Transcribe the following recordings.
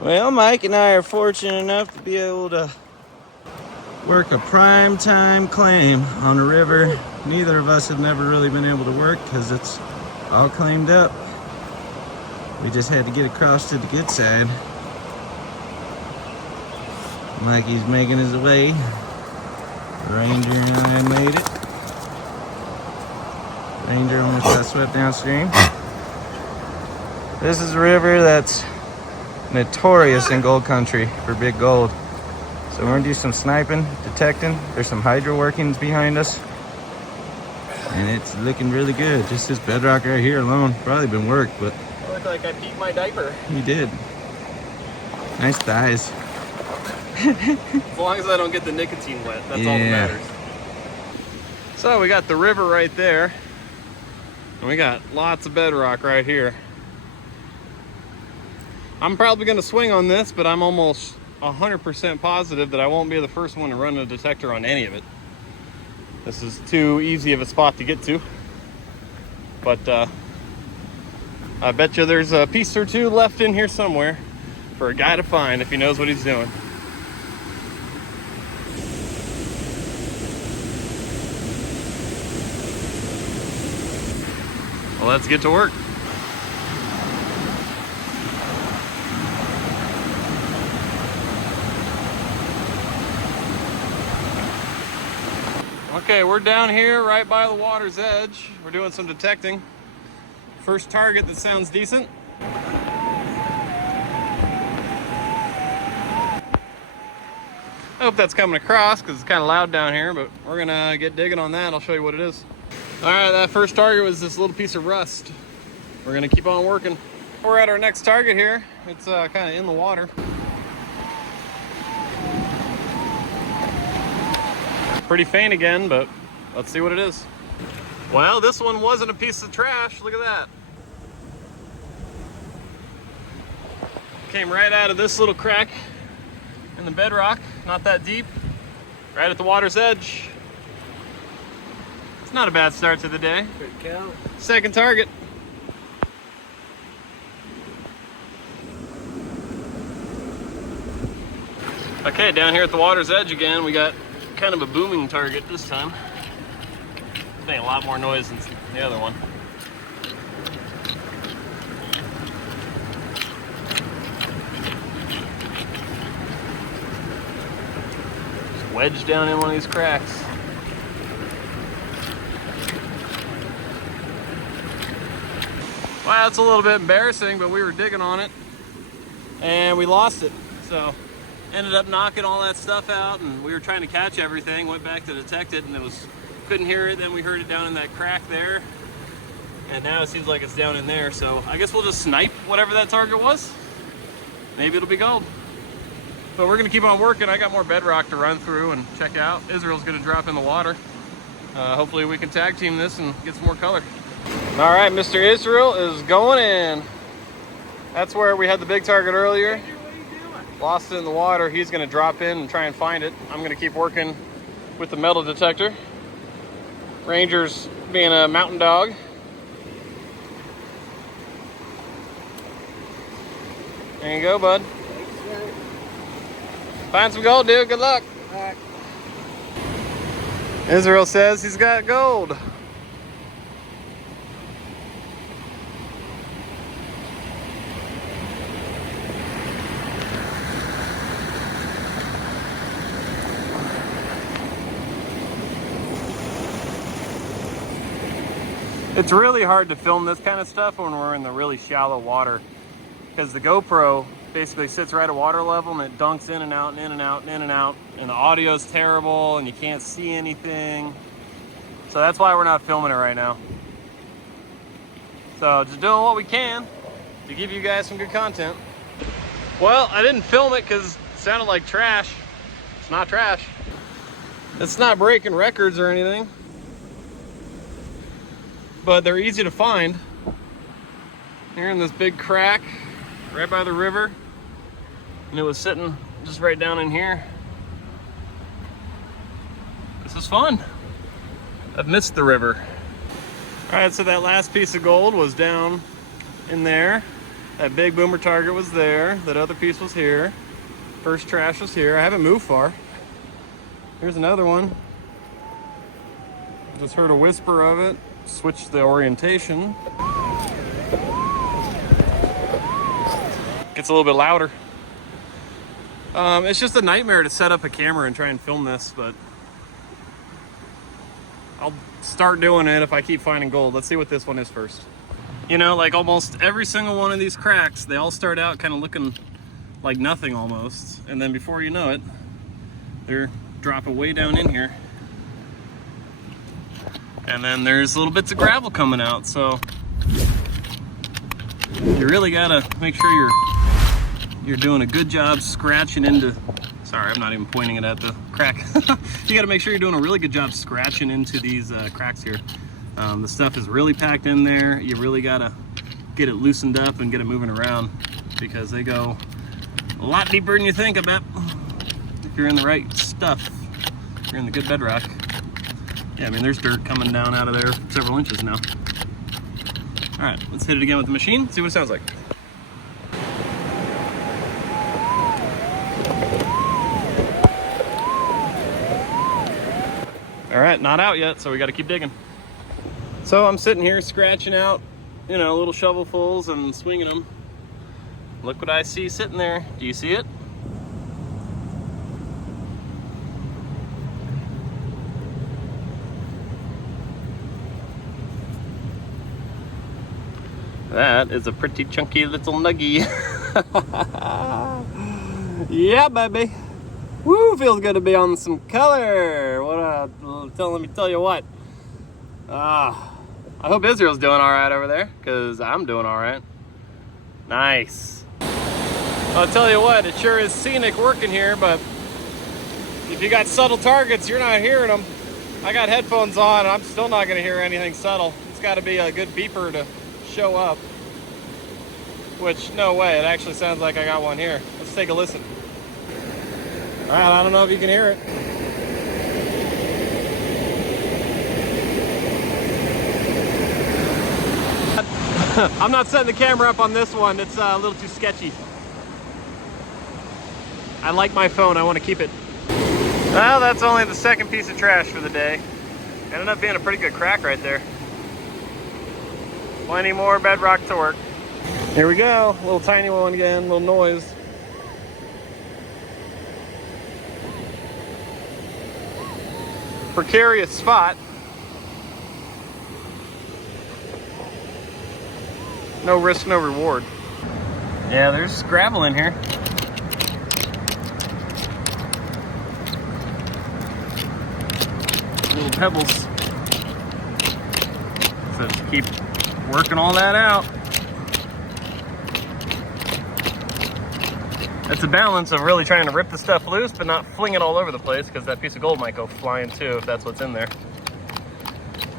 Well, Mike and I are fortunate enough to be able to work a prime time claim on a river neither of us have never really been able to work because it's all claimed up. We just had to get across to the good side. Mikey's making his way. Ranger and I made it. Ranger almost got swept downstream. This is a river that's notorious in gold country for big gold. So we're gonna do some sniping, detecting. There's some hydro workings behind us. And it's looking really good. Just this bedrock right here alone. Probably been worked, but. I look like I peed my diaper. You did. Nice thighs. As long as I don't get the nicotine wet, that's all that matters. So we got the river right there. And we got lots of bedrock right here. I'm probably gonna swing on this, but I'm almost 100% positive that I won't be the first one to run a detector on any of it. This is too easy of a spot to get to. But I bet you there's a piece or two left in here somewhere for a guy to find if he knows what he's doing. Well, let's get to work. Okay, we're down here right by the water's edge. We're doing some detecting. First target that sounds decent. I hope that's coming across because it's kind of loud down here, but we're gonna get digging on that. I'll show you what it is. All right, that first target was this little piece of rust. We're gonna keep on working. We're at our next target here. It's kind of in the water. Pretty faint again, but let's see what it is. Well, this one wasn't a piece of trash. Look at that. Came right out of this little crack in the bedrock, not that deep, right at the water's edge. It's not a bad start to the day. Good count. Second target. Okay, down here at the water's edge again, we got kind of a booming target this time. It's making a lot more noise than the other one. Just wedged down in one of these cracks. Well, that's a little bit embarrassing, but we were digging on it and we lost it. So ended up knocking all that stuff out, and we were trying to catch everything, went back to detect it, and couldn't hear it. Then we heard it down in that crack there, and now it seems like it's down in there. So I guess we'll just snipe whatever that target was. Maybe it'll be gold. But we're gonna keep on working. I got more bedrock to run through and check out. Israel's gonna drop in the water. Hopefully we can tag team this and get some more color. All right, Mr. Israel is going in. That's where we had the big target earlier. Lost it in the water. He's gonna drop in and try and find it. I'm gonna keep working with the metal detector. Ranger's being a mountain dog. There you go, bud. Find some gold, dude. Good luck. All right. Israel says he's got gold. It's really hard to film this kind of stuff when we're in the really shallow water because the GoPro basically sits right at water level and it dunks in and out and in and out and in and out, and the audio's terrible and you can't see anything. So that's why we're not filming it right now. So just doing what we can to give you guys some good content. Well, I didn't film it because it sounded like trash. It's not trash. It's not breaking records or anything, but they're easy to find. Here in this big crack right by the river. and it was sitting just right down in here. This is fun. I've missed the river. All right, so that last piece of gold was down in there. That big boomer target was there. That other piece was here. First trash was here. I haven't moved far. Here's another one. Just heard a whisper of it. Switched the orientation. Gets a little bit louder. It's just a nightmare to set up a camera and try and film this, but I'll start doing it if I keep finding gold. Let's see what this one is first. You know, like almost every single one of these cracks, they all start out kind of looking like nothing almost. And then before you know it, they're dropping way down in here. And then there's little bits of gravel coming out. So you really gotta make sure you're doing a good job scratching into, sorry, I'm not even pointing it at the crack. You gotta make sure you're doing a really good job scratching into these cracks here. The stuff is really packed in there. You really gotta get it loosened up and get it moving around because they go a lot deeper than you think, I bet. If you're in the right stuff, if you're in the good bedrock. Yeah, I mean, there's dirt coming down out of there several inches now. All right, let's hit it again with the machine, see what it sounds like. All right, not out yet, so we got to keep digging. So I'm sitting here scratching out, you know, little shovelfuls and swinging them. Look what I see sitting there. Do you see it? That is a pretty chunky little nuggie. Yeah, baby. Woo, feels good to be on some color. Let me tell you what. I hope Israel's doing all right over there, because I'm doing all right. Nice. I'll tell you what, it sure is scenic working here, but if you got subtle targets, you're not hearing them. I got headphones on, and I'm still not going to hear anything subtle. It's got to be a good beeper to show up. Which, no way, it actually sounds like I got one here. Let's take a listen. All right, I don't know if you can hear it. I'm not setting the camera up on this one. It's a little too sketchy. I like my phone. I want to keep it. Well, that's only the second piece of trash for the day. Ended up being a pretty good crack right there. Plenty more bedrock to work. Here we go. A little tiny one again. A little noise. Precarious spot. No risk, no reward. Yeah, there's gravel in here. Little pebbles. So just keep working all that out. It's a balance of really trying to rip the stuff loose, but not fling it all over the place, because that piece of gold might go flying too if that's what's in there.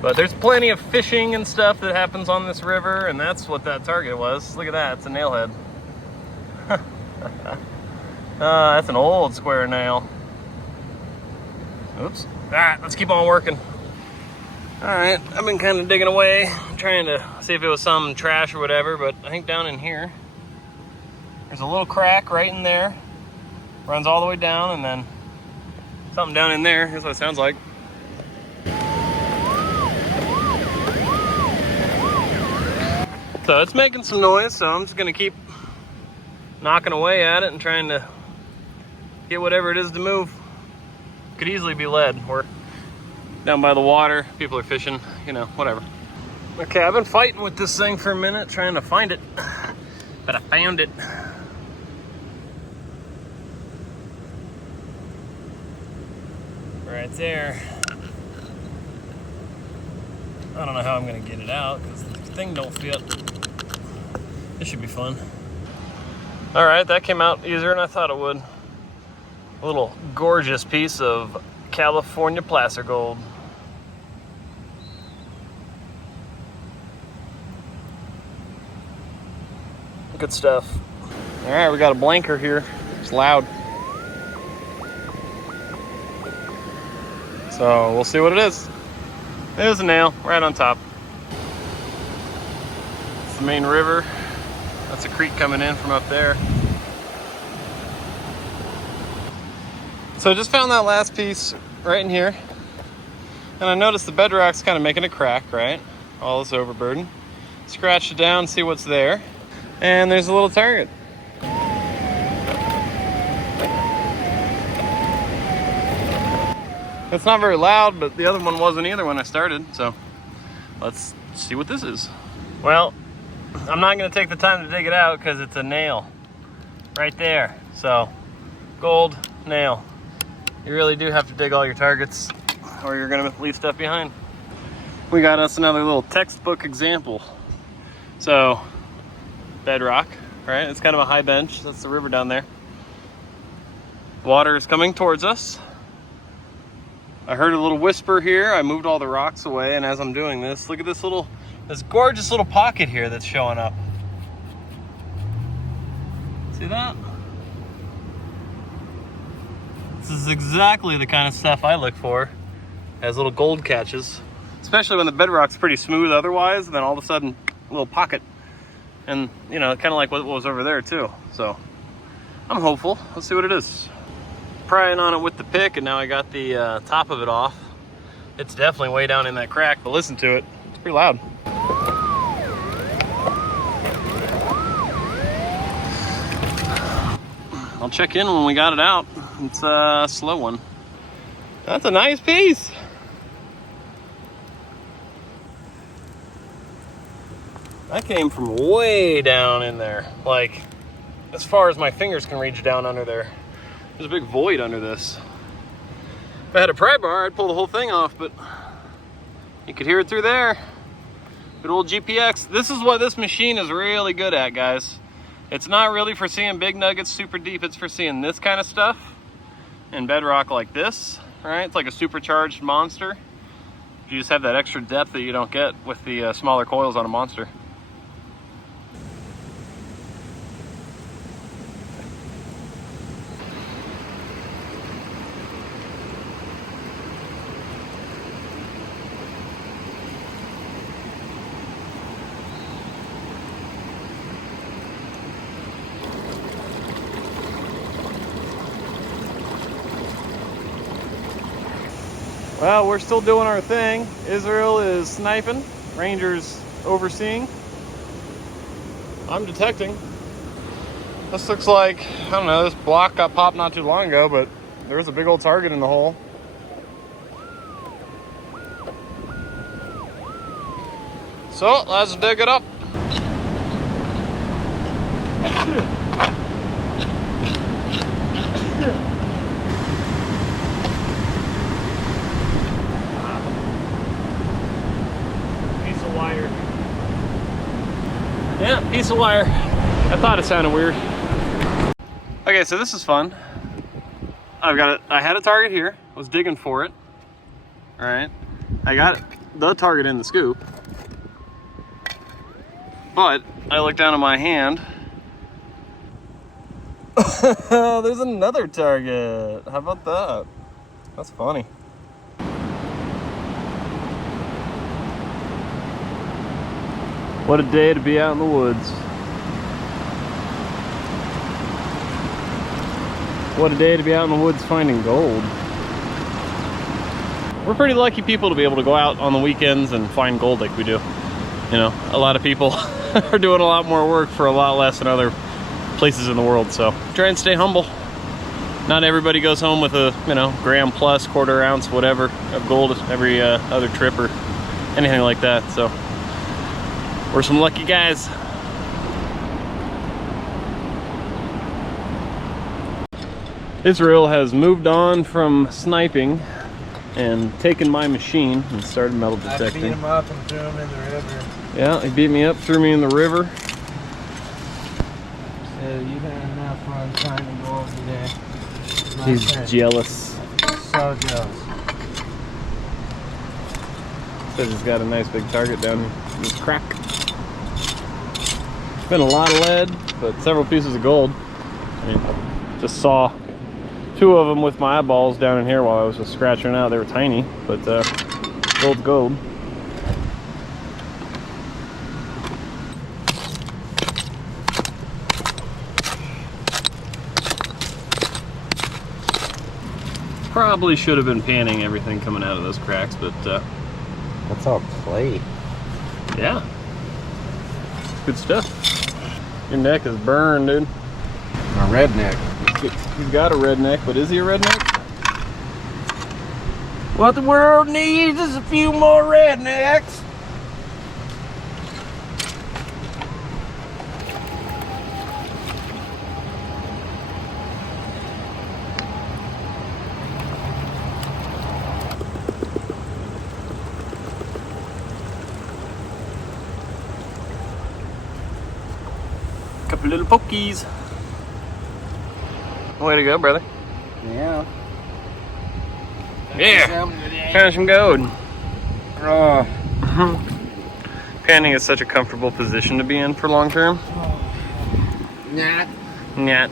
But there's plenty of fishing and stuff that happens on this river, and that's what that target was. Look at that, it's a nailhead. That's an old square nail. Oops. All right, let's keep on working. All right, I've been kind of digging away, trying to see if it was some trash or whatever, but I think down in here, there's a little crack right in there. Runs all the way down, and then something down in there. Here's what it sounds like. So it's making some noise, so I'm just gonna keep knocking away at it and trying to get whatever it is to move. Could easily be lead. We're down by the water, people are fishing, you know, whatever. Okay, I've been fighting with this thing for a minute, trying to find it, but I found it. Right there. I don't know how I'm gonna get it out because the thing don't fit. This should be fun. All right, that came out easier than I thought it would. A little gorgeous piece of California placer gold. Good stuff. All right, we got a blanker here. It's loud. So we'll see what it is. There's a nail right on top. It's the main river. That's a creek coming in from up there. So I just found that last piece right in here. And I noticed the bedrock's kind of making a crack, right? All this overburden. Scratch it down, see what's there. And there's a little target. It's not very loud, but the other one wasn't either when I started. So let's see what this is. Well, I'm not gonna take the time to dig it out because it's a nail right there. So gold nail. You really do have to dig all your targets or you're gonna leave stuff behind. We got us another little textbook example. So bedrock, right? It's kind of a high bench. That's the river down there. Water is coming towards us. I heard a little whisper here. I moved all the rocks away, and as I'm doing this, look at this gorgeous little pocket here that's showing up. See that? This is exactly the kind of stuff I look for as little gold catches, especially when the bedrock's pretty smooth otherwise, and then all of a sudden, a little pocket. And, you know, kind of like what was over there too. So I'm hopeful. Let's see what it is. Prying on it with the pick, and now I got the top of it off. It's definitely way down in that crack, but listen to it. It's pretty loud. I'll check in when we got it out. It's a slow one. That's a nice piece. That came from way down in there. Like, as far as my fingers can reach down under there. There's a big void under this. If I had a pry bar, I'd pull the whole thing off, but you could hear it through there. Good old GPX. This is what this machine is really good at, guys. It's not really for seeing big nuggets super deep. It's for seeing this kind of stuff in bedrock like this, right? It's like a supercharged monster. You just have that extra depth that you don't get with the smaller coils on a monster. Well, we're still doing our thing. Israel is sniping, Ranger's overseeing. I'm detecting. This looks like, I don't know, this block got popped not too long ago, but there's a big old target in the hole. So, let's dig it up. Yeah, piece of wire. I thought it sounded weird. Okay, so this is fun. I had a target here, was digging for it. All right, I got the target in the scoop, but I look down at my hand. There's another target. How about that? That's funny. What a day to be out in the woods. What a day to be out in the woods finding gold. We're pretty lucky people to be able to go out on the weekends and find gold like we do. You know, a lot of people are doing a lot more work for a lot less in other places in the world, so try and stay humble. Not everybody goes home with a, you know, gram plus, quarter ounce, whatever, of gold every other trip or anything like that, so we're some lucky guys. Israel has moved on from sniping and taken my machine and started metal detecting. I beat him up and threw him in the river. Yeah, he beat me up, threw me in the river. So you had enough fun finding gold today. He's jealous. So jealous. Says he's got a nice big target down in this crack. Been a lot of lead, but several pieces of gold. I mean, Just saw 2 of them with my eyeballs down in here while I was just scratching out. They were tiny, but gold's gold. Probably should have been panning everything coming out of those cracks, but That's all clay. yeah, good stuff. Your neck is burned, dude. A redneck. He's got a redneck, but is he a redneck? What the world needs is a few more rednecks. Couple little pokies. Way to go, brother. Yeah. Yeah. Found some gold. Oh. Panning is such a comfortable position to be in for long term. Nah. Nyat.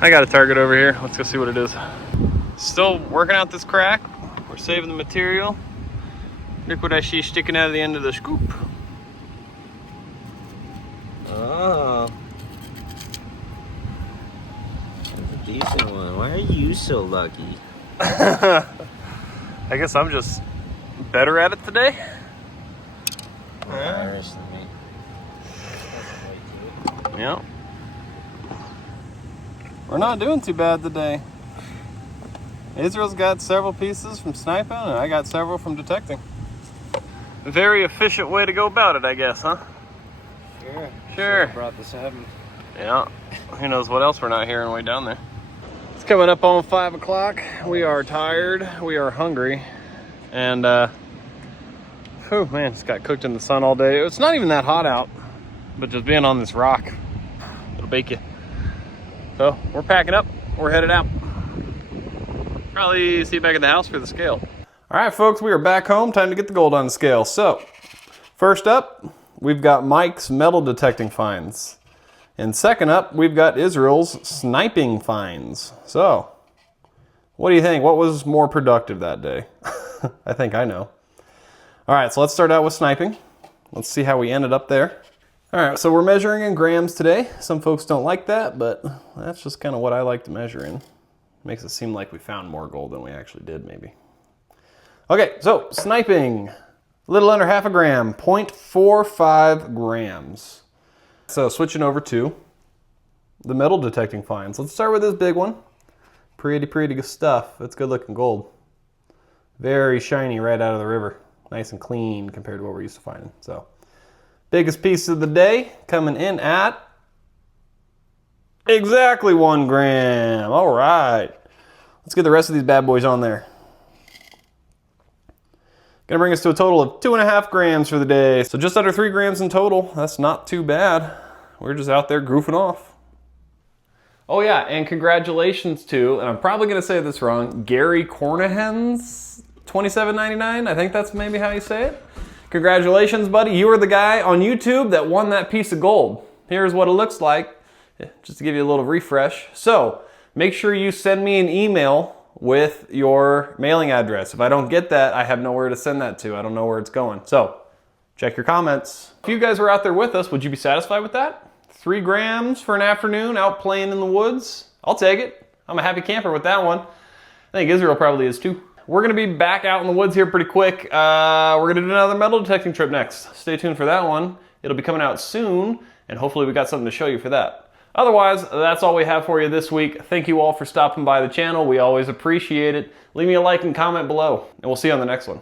I got a target over here. Let's go see what it is. Still working out this crack. We're saving the material. Look what I see sticking out of the end of the scoop. Oh. That's a decent one. Why are you so lucky? I guess I'm just better at it today. More Irish than me. Yeah. We're not doing too bad today. Israel's got several pieces from sniping, and I got several from detecting. A very efficient way to go about it, I guess, huh? Sure. Sure. Brought the 7. Yeah. Who knows what else we're not hearing way down there. It's coming up on 5 o'clock. We are tired. We are hungry. And, whew, man, just got cooked in the sun all day. It's not even that hot out, but just being on this rock, it'll bake you. So we're packing up. We're headed out. Probably see you back at the house for the scale. All right, folks, we are back home. Time to get the gold on the scale. So, first up, we've got Mike's metal detecting finds. And second up, we've got Israel's sniping finds. So, what do you think? What was more productive that day? I think I know. All right, so let's start out with sniping. Let's see how we ended up there. All right, so we're measuring in grams today. Some folks don't like that, but that's just kind of what I like to measure in. Makes it seem like we found more gold than we actually did, maybe. Okay, so sniping, a little under half a gram, 0.45 grams. So switching over to the metal detecting finds. Let's start with this big one. Pretty good stuff. That's good looking gold. Very shiny right out of the river. Nice and clean compared to what we're used to finding. So, biggest piece of the day coming in at exactly 1 gram. All right. Let's get the rest of these bad boys on there. Gonna bring us to a total of 2.5 grams for the day. So just under 3 grams in total. That's not too bad. We're just out there goofing off. Oh yeah, and congratulations to, and I'm probably gonna say this wrong, Gary Cornahan's $27.99. I think that's maybe how you say it. Congratulations, buddy. You are the guy on YouTube that won that piece of gold. Here's what it looks like, just to give you a little refresh. So make sure you send me an email with your mailing address. If I don't get that, I have nowhere to send that to. I don't know where it's going. So check your comments. If you guys were out there with us, would you be satisfied with that? 3 grams for an afternoon out playing in the woods? I'll take it. I'm a happy camper with that one. I think Israel probably is too. We're gonna be back out in the woods here pretty quick. We're gonna do another metal detecting trip next. Stay tuned for that one. It'll be coming out soon, and hopefully we got something to show you for that. Otherwise, that's all we have for you this week. Thank you all for stopping by the channel. We always appreciate it. Leave me a like and comment below, and we'll see you on the next one.